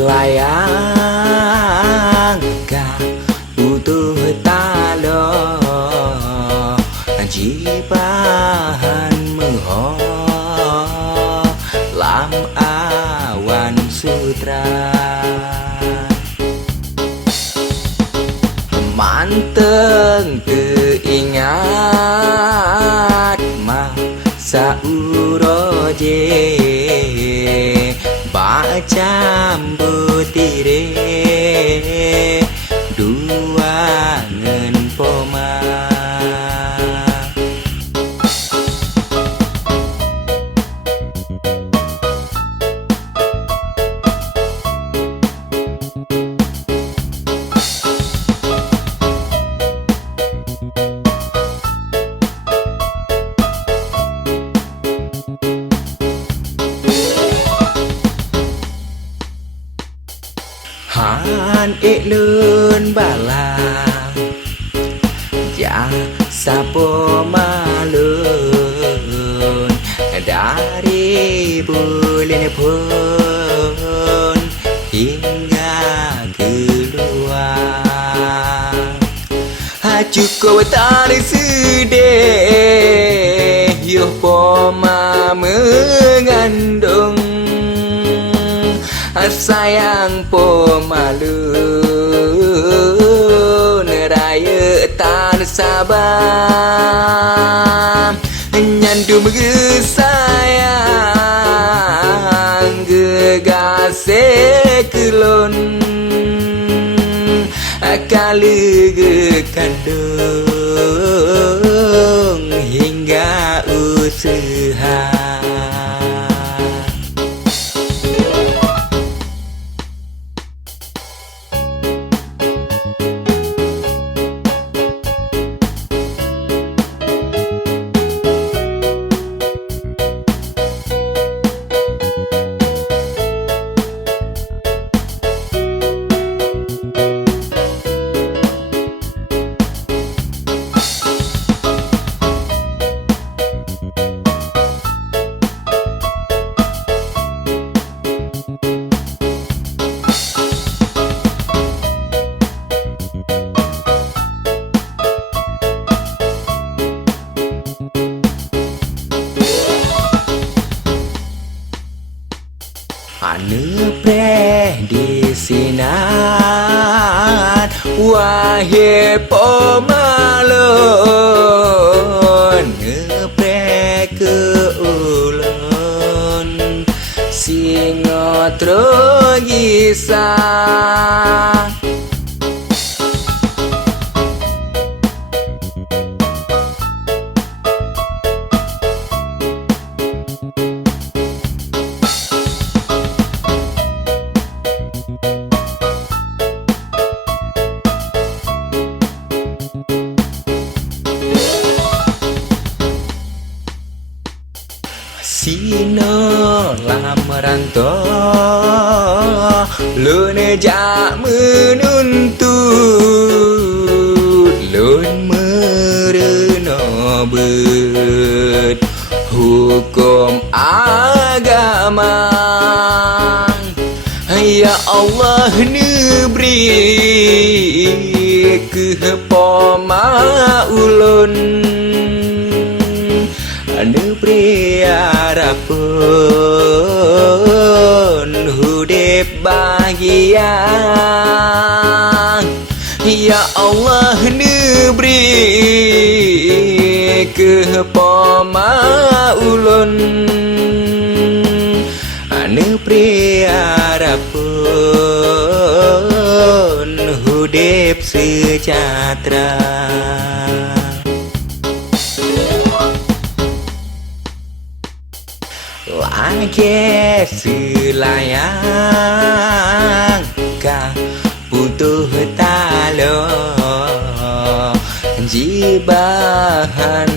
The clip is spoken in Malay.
selayang ka utuh talo jibahan meho lam awan sutra manteng teringat masa uroje baca butire dua ngen poma han lơn bala ya sapo malun dari bulan pun hingga keluar cukup tali sedih yo poma mengandung sayang pemalun raya tan sabar nyandu sayang gegase kelon kali gekandung hingga usaha anu preh di sinan wahai pemalun ngepreh ke ulun singo trogisah sino lamaranto lune jak menuntut lun merena bet hukum agama ya Allah neberi kepoma ulun neberi harapan hidup bahagia ya Allah neberi kepoma ulun neberi harapan hidup sejahtera lagi selayang ka utuh talo jibahan